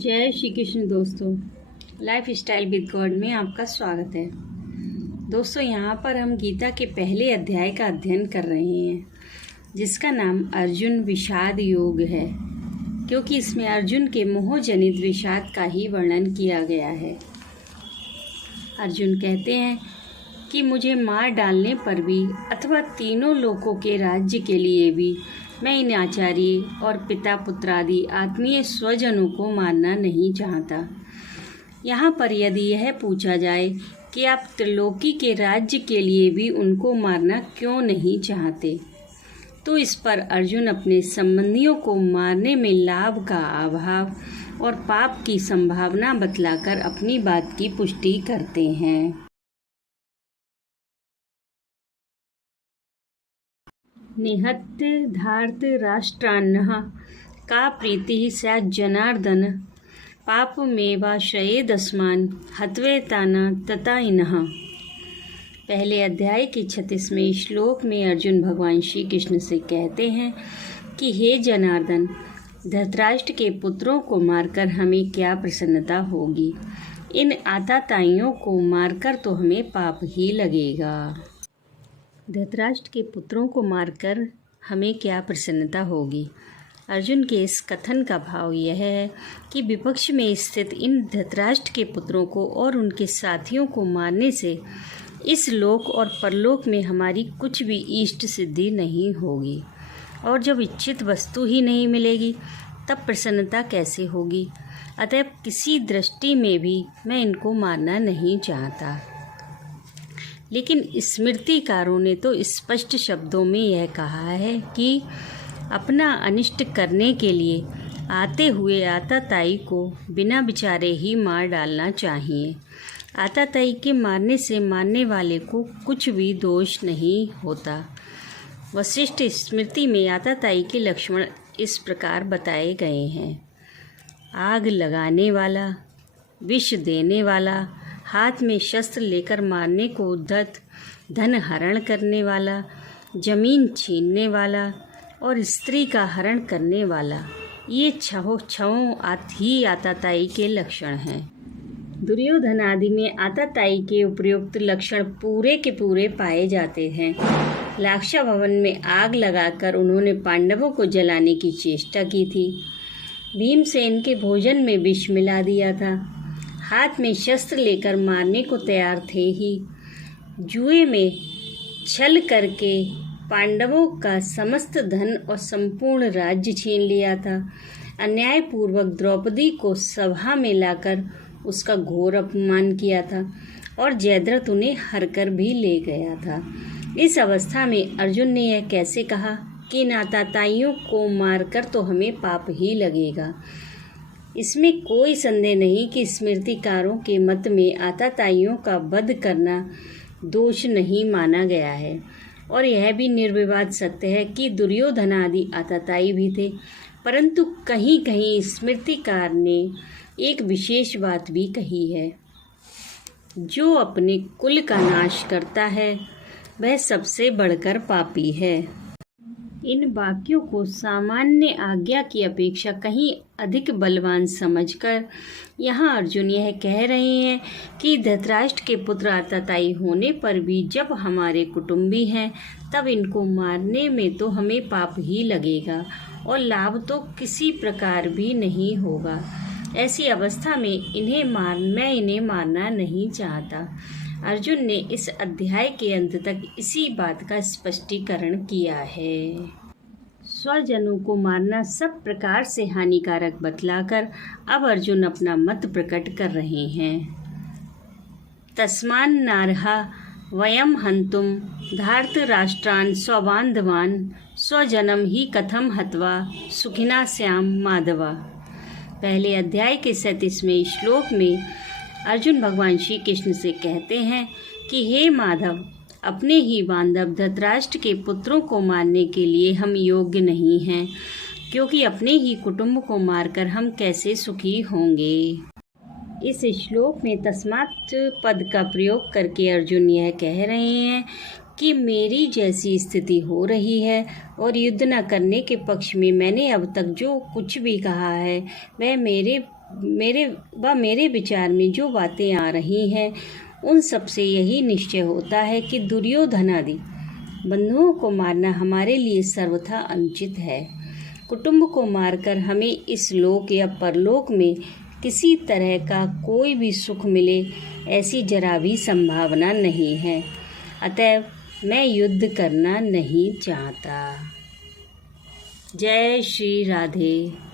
जय श्री कृष्ण दोस्तों, life style with God में आपका स्वागत है। दोस्तों, यहाँ पर हम गीता के पहले अध्याय का अध्ययन कर रहे हैं, जिसका नाम अर्जुन विषाद योग है, क्योंकि इसमें अर्जुन के मोहजनित विषाद का ही वर्णन किया गया है। अर्जुन कहते हैं कि मुझे मार डालने पर भी अथवा तीनों लोकों के राज्य के लिए भी मैं इन आचार्य और पिता पुत्रादि आत्मीय स्वजनों को मारना नहीं चाहता। यहाँ पर यदि यह पूछा जाए कि आप त्रिलोकी के राज्य के लिए भी उनको मारना क्यों नहीं चाहते, तो इस पर अर्जुन अपने संबंधियों को मारने में लाभ का अभाव और पाप की संभावना बतलाकर अपनी बात की पुष्टि करते हैं। निहत्य धार्त राष्ट्रान्नः का प्रीति स्यात् जनार्दन पापमेवाश्रयेदस्मान् हत्वेताना तताइनः। पहले अध्याय के 36वें श्लोक में अर्जुन भगवान श्री कृष्ण से कहते हैं कि हे जनार्दन, धृतराष्ट्र के पुत्रों को मारकर हमें क्या प्रसन्नता होगी। इन आताताइयों को मारकर तो हमें पाप ही लगेगा। धृतराष्ट्र के पुत्रों को मारकर हमें क्या प्रसन्नता होगी। अर्जुन के इस कथन का भाव यह है कि विपक्ष में स्थित इन धृतराष्ट्र के पुत्रों को और उनके साथियों को मारने से इस लोक और परलोक में हमारी कुछ भी इष्ट सिद्धि नहीं होगी, और जब इच्छित वस्तु ही नहीं मिलेगी तब प्रसन्नता कैसे होगी। अतः किसी दृष्टि में भी मैं इनको मारना नहीं चाहता। लेकिन स्मृतिकारों ने तो स्पष्ट शब्दों में यह कहा है कि अपना अनिष्ट करने के लिए आते हुए आताताई को बिना विचारे ही मार डालना चाहिए। आताताई के मारने से मारने वाले को कुछ भी दोष नहीं होता। वशिष्ठ स्मृति में आताताई के लक्षण इस प्रकार बताए गए हैं: आग लगाने वाला, विष देने वाला, हाथ में शस्त्र लेकर मारने को उद्धत, धन हरण करने वाला, जमीन छीनने वाला और स्त्री का हरण करने वाला, ये छहों ही आताताई के लक्षण हैं। दुर्योधन आदि में आताताई के उपयुक्त लक्षण पूरे के पूरे पाए जाते हैं। लाक्षा भवन में आग लगाकर उन्होंने पांडवों को जलाने की चेष्टा की थी। भीमसेन के भोजन में विष मिला दिया था। हाथ में शस्त्र लेकर मारने को तैयार थे ही। जुए में छल करके पांडवों का समस्त धन और संपूर्ण राज्य छीन लिया था। अन्यायपूर्वक द्रौपदी को सभा में लाकर उसका घोर अपमान किया था और जयद्रथ उन्हें हरकर भी ले गया था। इस अवस्था में अर्जुन ने यह कैसे कहा कि इन आताताइयों को मारकर तो हमें पाप ही लगेगा। इसमें कोई संदेह नहीं कि स्मृतिकारों के मत में आताताइयों का वध करना दोष नहीं माना गया है, और यह भी निर्विवाद सत्य है कि दुर्योधन आदि आताताई भी थे। परंतु कहीं कहीं स्मृतिकार ने एक विशेष बात भी कही है: जो अपने कुल का नाश करता है वह सबसे बढ़कर पापी है। इन वाक्यों को सामान्य आज्ञा की अपेक्षा कहीं अधिक बलवान समझकर यहाँ अर्जुन यह कह रहे हैं कि धृतराष्ट्र के पुत्र आताताई होने पर भी जब हमारे कुटुंबी हैं तब इनको मारने में तो हमें पाप ही लगेगा और लाभ तो किसी प्रकार भी नहीं होगा। ऐसी अवस्था में मैं इन्हें मारना नहीं चाहता। अर्जुन ने इस अध्याय के अंत तक इसी बात का स्पष्टीकरण किया है। स्वजनों को मारना सब प्रकार से हानिकारक बतलाकर अब अर्जुन अपना मत प्रकट कर रहे हैं। तस्मान् नार्हा वयम हंतुम धार्त राष्ट्रान् स्वबान्धवान् स्वजनम ही कथम हत्वा सुखिना श्याम माधवा। पहले अध्याय के 37वें श्लोक में अर्जुन भगवान श्री कृष्ण से कहते हैं कि हे माधव, अपने ही बांधव धृतराष्ट्र के पुत्रों को मारने के लिए हम योग्य नहीं हैं, क्योंकि अपने ही कुटुंब को मारकर हम कैसे सुखी होंगे। इस श्लोक में तस्मात् पद का प्रयोग करके अर्जुन यह कह रहे हैं कि मेरी जैसी स्थिति हो रही है और युद्ध न करने के पक्ष में मैंने अब तक जो कुछ भी कहा है वह मेरे मेरे विचार में जो बातें आ रही हैं उन सब से यही निश्चय होता है कि दुर्योधनादि बंधुओं को मारना हमारे लिए सर्वथा अनुचित है। कुटुंब को मारकर हमें इस लोक या परलोक में किसी तरह का कोई भी सुख मिले ऐसी जरा भी संभावना नहीं है। अतएव मैं युद्ध करना नहीं चाहता। जय श्री राधे।